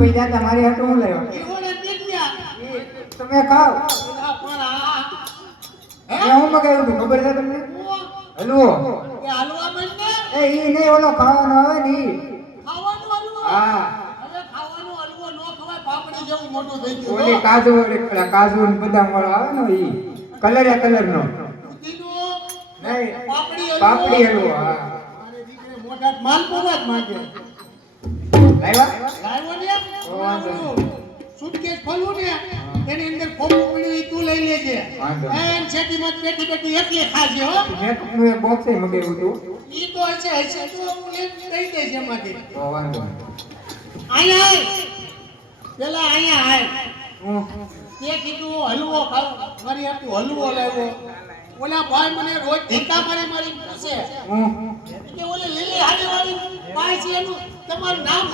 ભાઈ તમારી મારી હાટું હું લેવા? તમે મેં હું? મગાવ્યું હતું ખબર છે તમને? હલવો. એ ઈ નહીં ઓલો ખાવાનો આવે ને ઈ. હા. ઓલી કાજુ કાજુ ને બદામ વાળો આવે ને ઈ કલર કલર નો પાપડી હલવો. હા. જ માંગે. લાવ્યા? લાવ્યો ને. સુટકેસ ખોલું એની અંદર પડ્યું ઈ તું લઈ લેજે. એમ. એન છેટીમાં બેઠી બેઠી એકલી ખાજે હો. મેકઅપનું એક બોક્સ મગાવ્યું હતું. ઈ તો હશે હશે. તો હું લઈ દઈ દઈશ એમાંથી. તો વાંધો નહીં. અહીંયા આય પેલા અહીંયા આય તે કીધું હલવો ખાવ મારી આટલું હલવો લાવ્યો. ઓલા ભાઈ મને રોજ ધક્કા મારી મારી પૂછે. કે ઓલી લીલી હાડી વાળી છે એનું. તમારું નામ